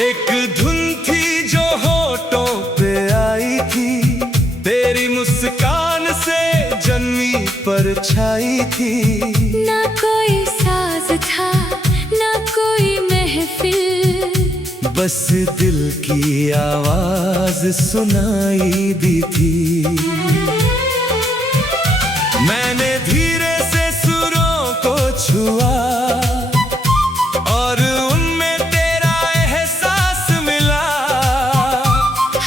एक धुन थी जो होठों पे आई थी, तेरी मुस्कान से जन्मी परछाई थी। ना कोई साज था ना कोई महफिल, बस दिल की आवाज सुनाई दी थी। मैंने धीरे से सुरों को छुआ और उनमें तेरा एहसास मिला।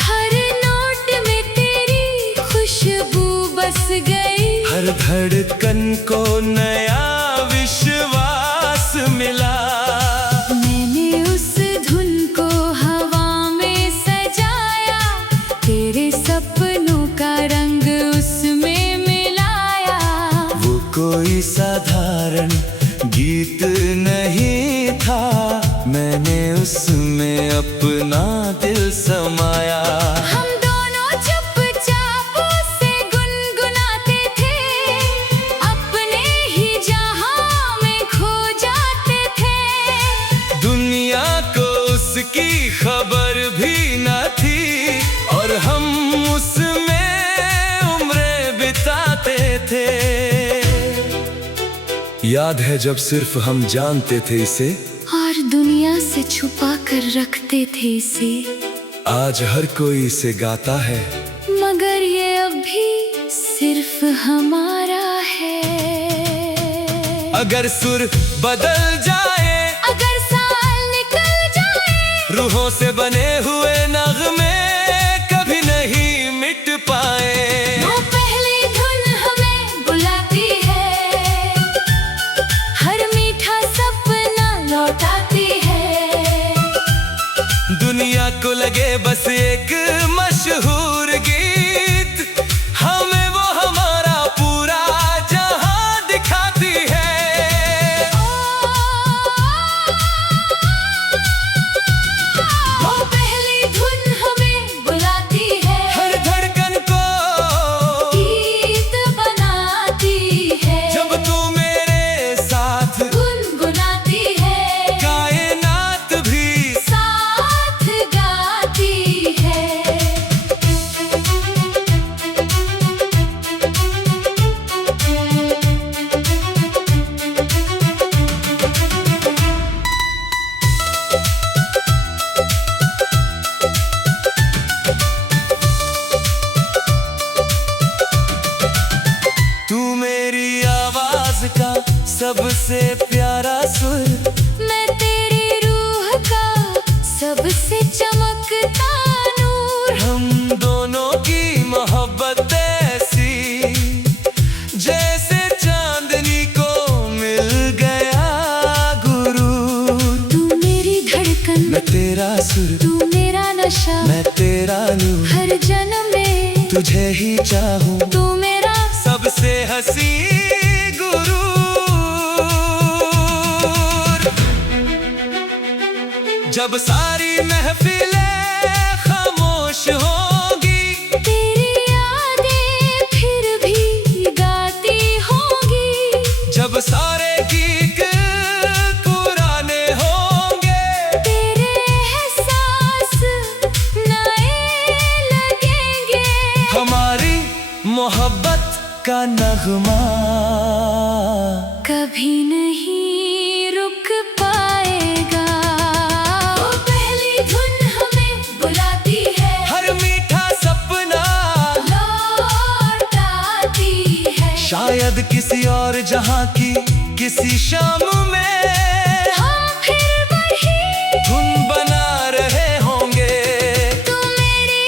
हर नोट में तेरी खुशबू बस गई, हर धड़कन को नया विश्वास मिला। मैंने उस धुन को हवा में सजाया, तेरे सपनों का रंग उसमें मिलाया। वो कोई साधारण गीत नहीं था, मैंने उसमें अपना दिल समाया। हम दोनों चुपचाप से गुनगुनाते थे, अपने ही जहां में खो जाते थे। दुनिया को उसकी खबर भी न थी और हम उसमें उम्रें बिताते थे। याद है जब सिर्फ हम जानते थे इसे, और दुनिया से छुपा कर रखते थे इसे। आज हर कोई इसे गाता है, मगर ये अभी सिर्फ हमारा है। अगर सुर बदल जाए, अगर साल निकल जाए, रूहों से बने हुए नगमे कभी नहीं मिट पाए। वो पहली धुन हमें बुलाती है, हर मीठा सपना लौटाती है। दुनिया को लगे बस एक मशहूर गीत, हमें वो हमारा पूरा जहां दिखाती है। वो पहली धुन हमें बुलाती है, हर धड़कन को गीत बनाती है। जब तू मेरे साथ गुनगुनाती है, कायनात भी साथ गाती है। तू मेरी आवाज का सबसे प्यारा सुर, मैं तेरी रूह का सबसे चमकता नूर। हम दोनों की मोहब्बत ऐसी जैसे चांदनी को मिल गया गुरूर। तू मेरी धड़कन, मैं तेरा सुर, तू मेरा नशा, मैं तेरा नूर। हर जन्म में तुझे ही चाहूं, तू मेरा सबसे हंसी गुरूर। जब सारी महफिलें खामोश होंगी, तेरी यादें फिर भी गाती होंगी। जब सारे गीत पुराने होंगे, तेरे एहसास नए लगेंगे। हमारी मोहब्बत का नगमा कभी नहीं रुक पाएगा। वो पहली धुन हमें बुलाती है, हर मीठा सपना लौटाती है। शायद किसी और जहां की किसी शाम में हम फिर वही धुन बना रहे होंगे। तू मेरी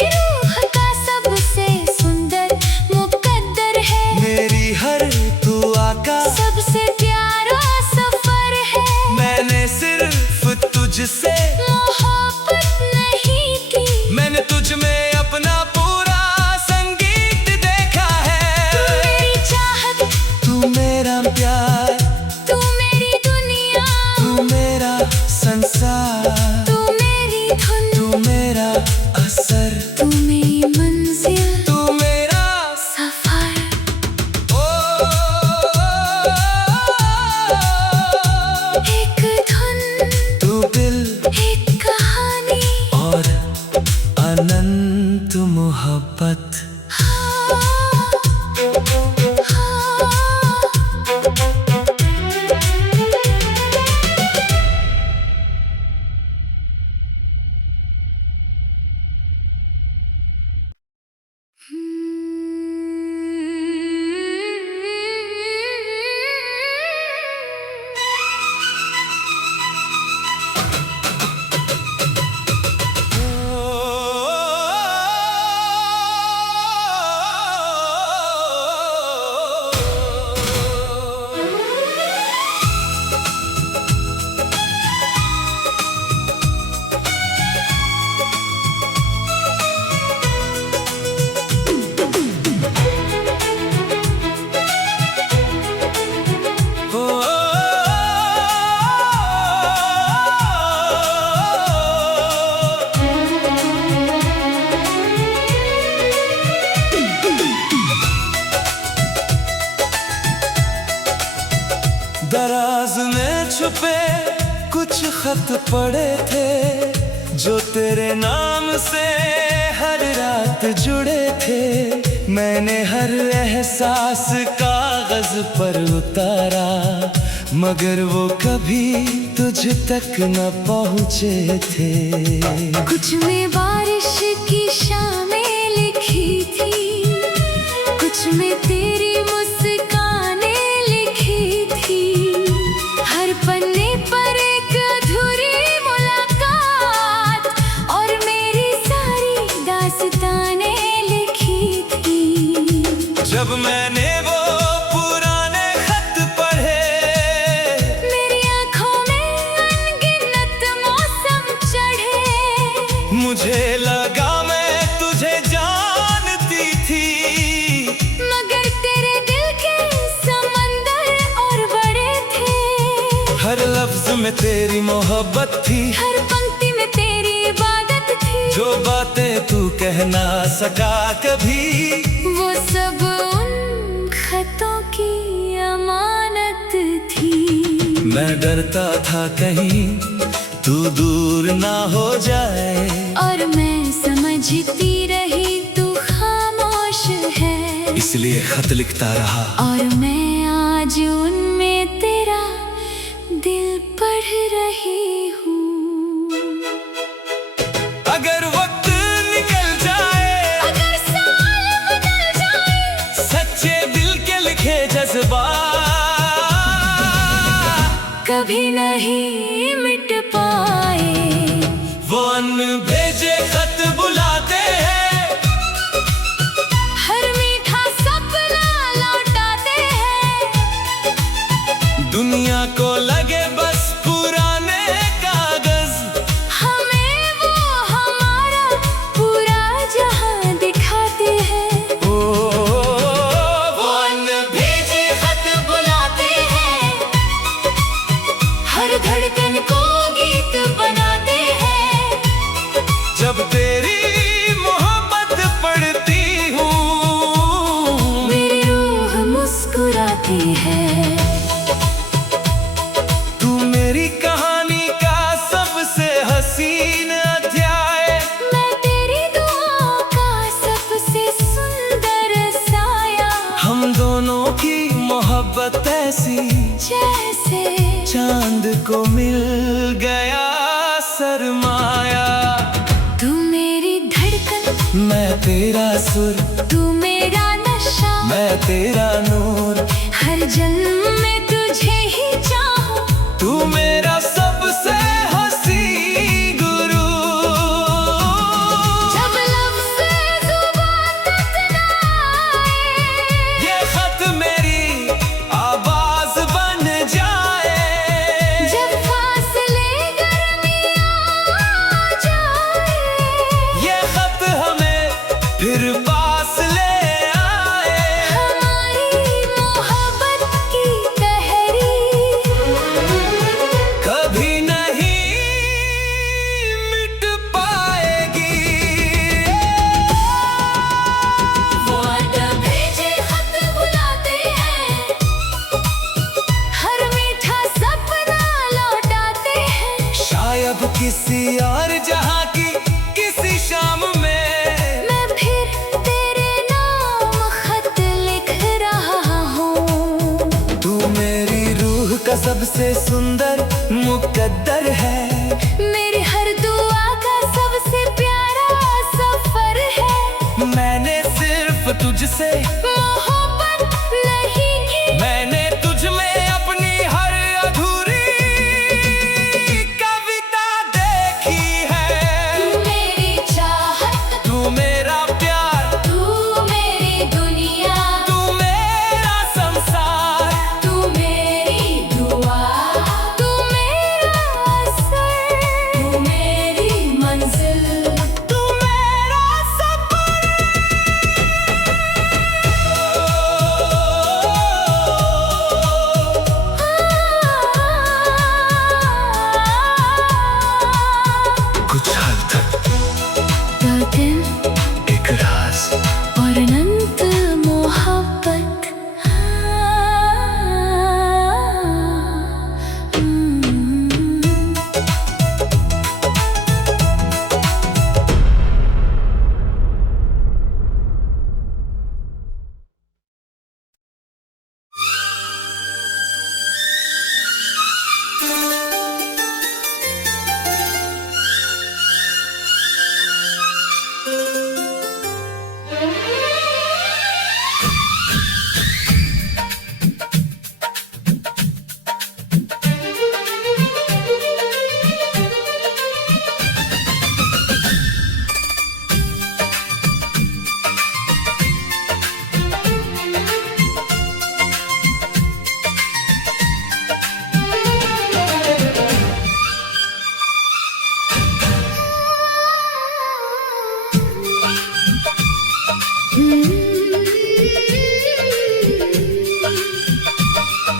सिर्फ तुझसे मोहब्बत नहीं की। मैंने तुझ में अपना पूरा संगीत देखा है। तू मेरी चाहत, तू मेरा प्यार, तू मेरी दुनिया, तू मेरा संसार, तू मेरी धुन, तू मेरा असर, तू मेरी मंजिल, तू मेरा सफर। एक धुन, तू दिल एक कहानी, और अनंत मोहब्बत। दराज में छुपे कुछ खत पड़े थे, जो तेरे नाम से हर रात जुड़े थे। मैंने हर एहसास कागज पर उतारा, मगर वो कभी तुझ तक न पहुँचे थे। कुछ में बारिश की शामें लिखी थी, कुछ में तेरी मुस्कानें लिखी थी। हर पन्ने पर एक अधूरी मुलाकात, और मेरी सारी दास्तानें लिखी थी। जब मैंने वो पुराने खत पढ़े, मेरी आंखों में अनगिनत मौसम चढ़े। मुझे लगा मैं तुझे जानती थी, मगर तेरे दिल के समंदर और बड़े थे। हर लफ्ज में तेरी मोहब्बत थी, हर पंक्ति में तेरी इबादत थी। जो बातें तू कह ना सका कभी, वो सब उन खतों की अमानत थी। मैं डरता था कहीं तू दूर ना हो जाए, और मैं समझती रही तू खामोश है। इसलिए खत लिखता रहा। और मैं आज उनमें तेरा दिल पढ़ रही हूँ। अगर वक्त निकल जाए, अगर साल बदल जाए, सच्चे दिल के लिखे जज्बात कभी नहीं मिट पाए। वो अनभेजे खत बुलाते हैं, हर मीठा सपना लौटाते हैं। दुनिया को लगे बस पुराने कागज, हमें वो हमारा पूरा जहां दिखाते हैं। ओ वो अनभेजे खत बुलाते हैं, हर धड़कन को गीत बनाते हैं। जब तेरी मोहब्बत पढ़ती हूँ, मेरी रूह मुस्कुराती है। तू मेरी कहानी का सबसे हसीन अध्याय, मैं तेरी दुआओं का सबसे सुंदर साया। हम दोनों की मोहब्बत ऐसी, जैसे चांद को मिल गया सरमाया। तू मेरी धड़कन, मैं तेरा सुर, तू मेरा नशा, मैं तेरा नूर। हर जन्म में तुझे ही चाहूं। तू मेरा सबसे हंसी गुरु। जब लफ्ज़ ज़ुबान तक ना आए, ये खत मेरी आवाज बन जाए। जब फासले अब किसी और जहां की किसी शाम में मैं फिर तेरे नाम खत लिख रहा हूँ। तू मेरी रूह का सबसे सुंदर मुकद्दर है, मेरी हर दुआ का सबसे प्यारा सफर है। मैंने सिर्फ तुझसे मोहब्बत नहीं की, मैंने तुझ में अपनी हर अधूरी कविता देखी है। तू मेरी चाहत, तू मेरा प्यार, तू मेरी दुनिया, तू मेरा संसार, तू मेरी दुआ, तू मेरा असर, तू मेरी मंजिल, तू मेरा सफर। कुछ हद तक दिन एक राज और अनंत मोहब्बत।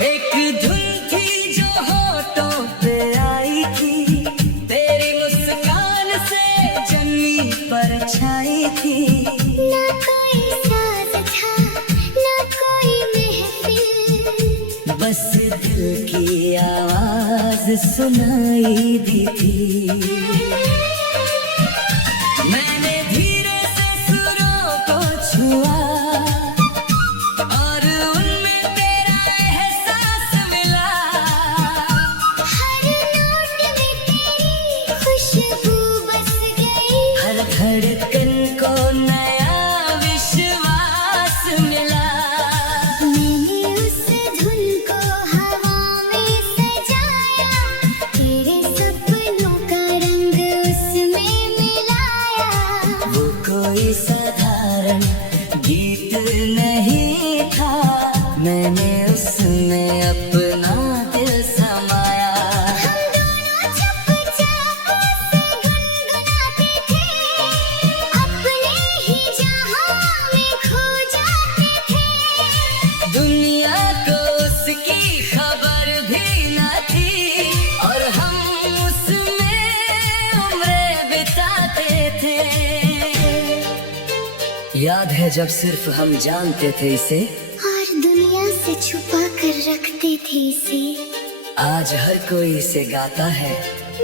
एक धुन थी जो होठों पे आई थी, तेरी मुस्कान से जमी पर छाई थी। ना कोई साज था, ना कोई महफिल, बस दिल की आवाज सुनाई दी थी। मैंने धीरे से सुरों को छुआ और उनमें तेरा एहसास मिला। हर नोट में तेरी खुशबू बस गई। हर धड़कन को नया विश्वास मिला। मैंने उस धुन को हवा में सजाया, तेरे सपनों का रंग उसमें मिलाया। वो कोई साधारण गीत नहीं था, मैंने उसमें अपना दिल समाया। हम दोनों चुपचाप से गुनगुनाते थे, अपने ही जहां में खो जाते थे। दुनिया को उसकी खबर भी न थी और हम उसमें उम्रें बिताते थे। याद है जब सिर्फ हम जानते थे इसे, और दुनिया से छुपा कर रखते थे इसे। आज हर कोई इसे गाता है।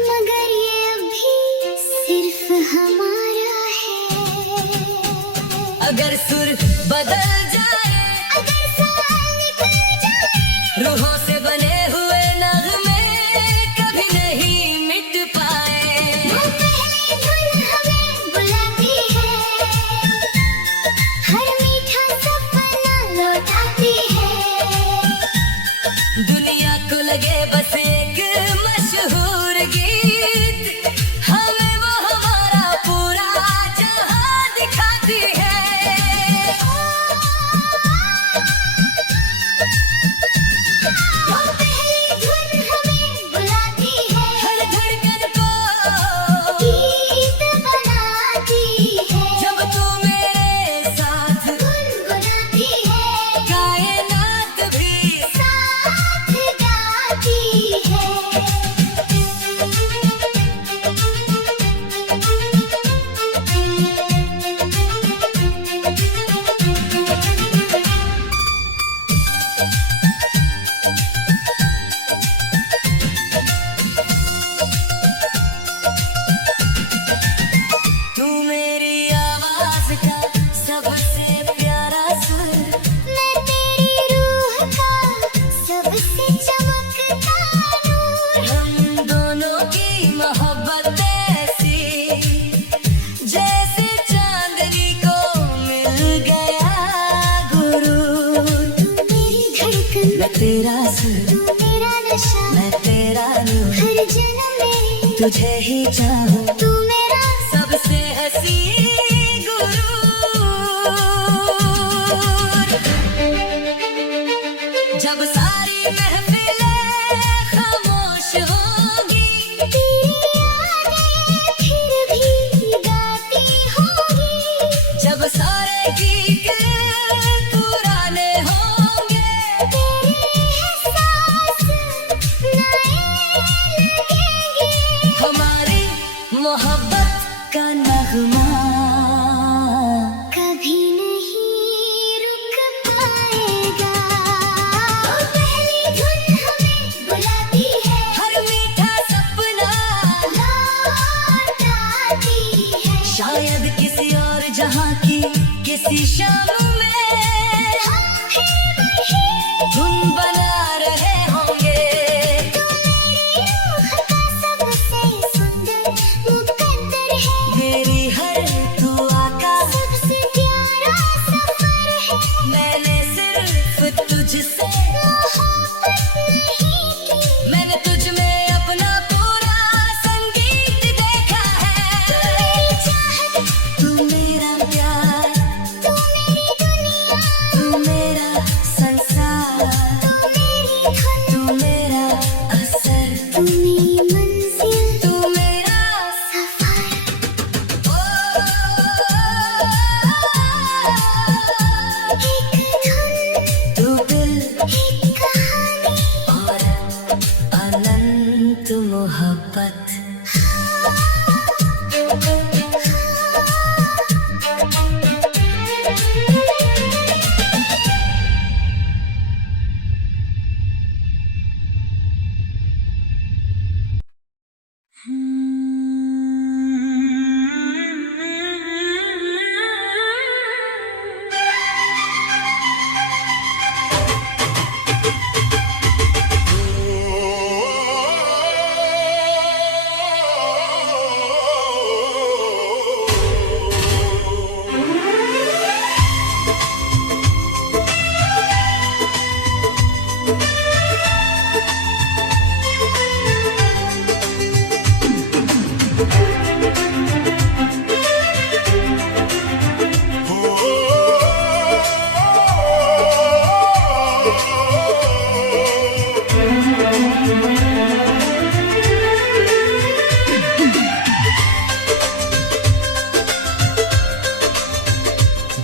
मगर ये अभी सिर्फ हमारा है। अगर सुर बदल जाए, अगर साल निकल जाए, रूहों से बने हुए नगमे कभी नहीं मिट पाए। वो पहली धुन हमें बुलाती है, हर मीठा सपना लौटाती है। दुनिया को लगे बस एक मशहूर गीत, हमें वो हमारा पूरा जहां दिखाती है। मोहब्बत ऐसी जैसे चांदनी को मिल गया गुरु। तू मेरी धड़कन, मैं तेरा सुर, तू मेरा नशा, मैं तेरा नूर, हर जन्म में तुझे ही चाहूं, तू मेरा सबसे हंसी गुरु। जब सारी महफिलें खामोश होगी, तेरी यादें फिर भी गाती होंगी। जब सारे गीत पुराने होंगे, तेरे एहसास नए लगेंगे। हमारी मोहब्बत का नगमा कभी नहीं रुक पाएगा। वो पहली धुन हमें बुलाती है, हर मीठा सपना लौट आती है। शायद किसी और जहां की किसी शाम में हम फिर वही धुन बना रहे होंगे। तू मेरी रूह का सबसे सुंदर मुकद्दर है। मेरी हर दुआ का सबसे प्यारा सफर है। मैंने सिर्फ तुझसे मोहब्बत नहीं की, मैंने तुझ में अपना पूरा संगीत देखा है। मेरी चाहत, तू मेरा प्यार, तू मेरी दुनिया, तू मेरा संसार, तू मेरी धुन, तू मेरा असर, तू मेरी मंजिल, तू मेरा सफर। एक धुन, तू दिल एक कहानी, और अनंत मोहब्बत।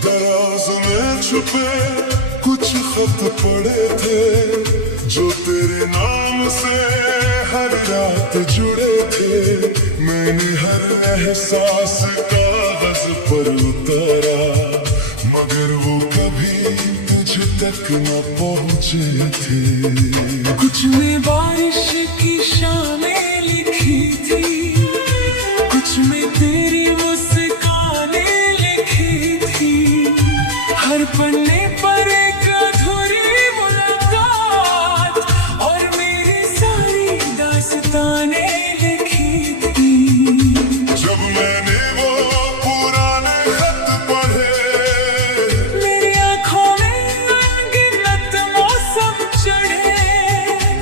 दराज में छुपे कुछ खत पड़े थे, जो तेरे नाम से हर रात जुड़े थे। मैंने हर एहसास कागज पर उतारा, मगर वो कभी तुझ तक न पहुंचे थे। कुछ में बारिश की शामें लिखी थी, कुछ में तेरी मुस्कानें लिखी थी। हर पन्ने पर एक अधूरी मुलाकात और मेरी सारी दास्तानें लिखी थी। जब मैंने वो पुराने खत पढ़े, मेरी आंखों में अनगिनत मौसम चढ़े।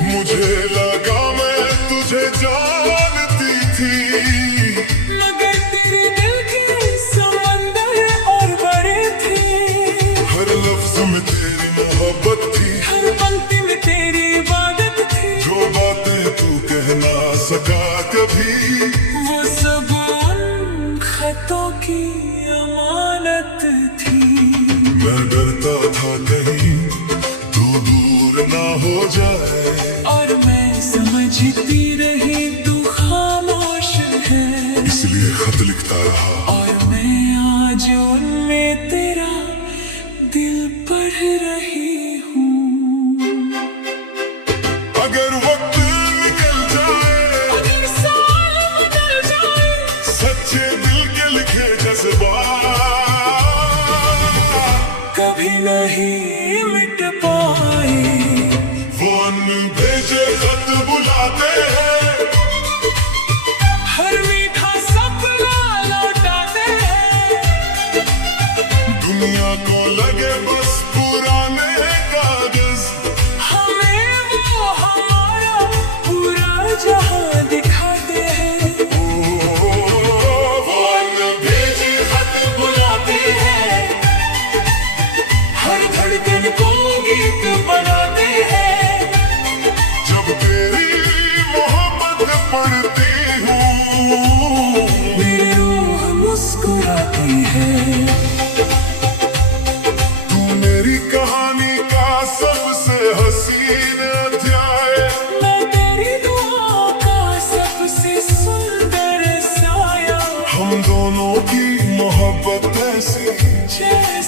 मुझे लगा मैं तुझे जानती थी। मगर तेरे दिल के समंदर और बड़े थे। हर लफ्ज में तेरी मोहब्बत थी, हर पंक्ति में तेरी इबादत थी। जो बातें तू कह ना सका कभी, वो सब उन खतों की अमानत थी। मैं डरता था कहीं तू दूर ना हो जाए, और मैं समझती रही तू खामोश है। इसलिए खत लिखता रहा। और मैं आज उनमें तेरा दिल पढ़ रही हूँ। अगर वक्त निकल जाए, अगर साल बदल जाए, सच्चे दिल के लिखे जज्बात कभी नहीं मिट पाए। वो अनभेजे खत बुलाते हैं,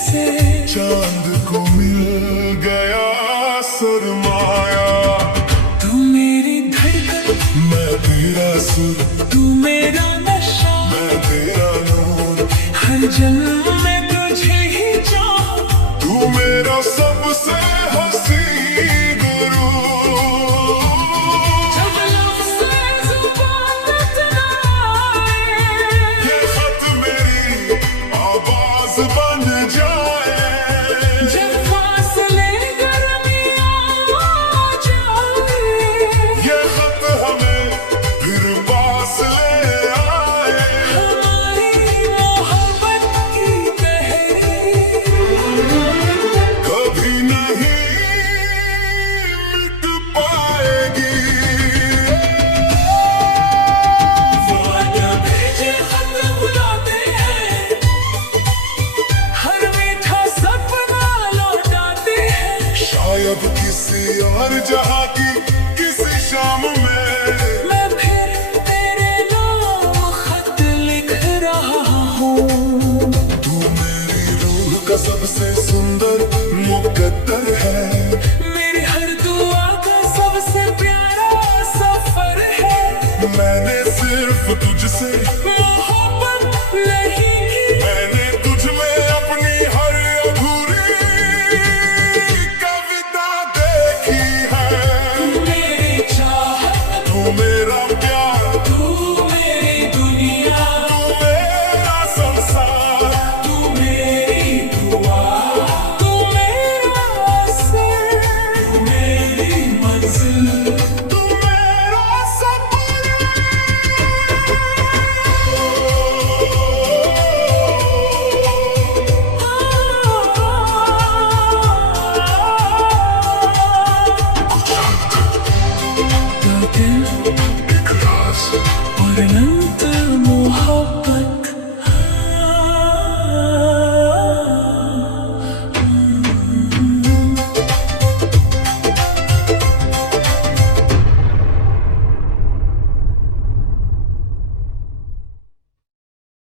से चांद को मिल गया सरमाया। तू मेरी धड़कन, मैं तेरा सुर, तू मेरा नशा, मैं तेरा नूर, हर जन्म में तुझे ही चाहूं। तू मेरा सबसे हंसी गुरु। जब लफ्ज़ ज़ुबान न आए, ये खत मेरी आवाज बन जाए। जब फासले गर्मियाँ आ जाए, ये खत हमें फिर पास ले आए। हमारी मोहब्बत की कहानी कभी नहीं मिट पाएगी। वादा भेजे खत बुलाते हैं, हर मीठा सपना लौटाते हैं। शायद किसी और जहां की किसी शाम में मैं फिर तेरे नाम खत लिख रहा हूँ। तू मेरी रूह का सबसे सुंदर मुकद्दर है। मेरी हर दुआ का सबसे प्यारा सफर है। मैंने सिर्फ तुझसे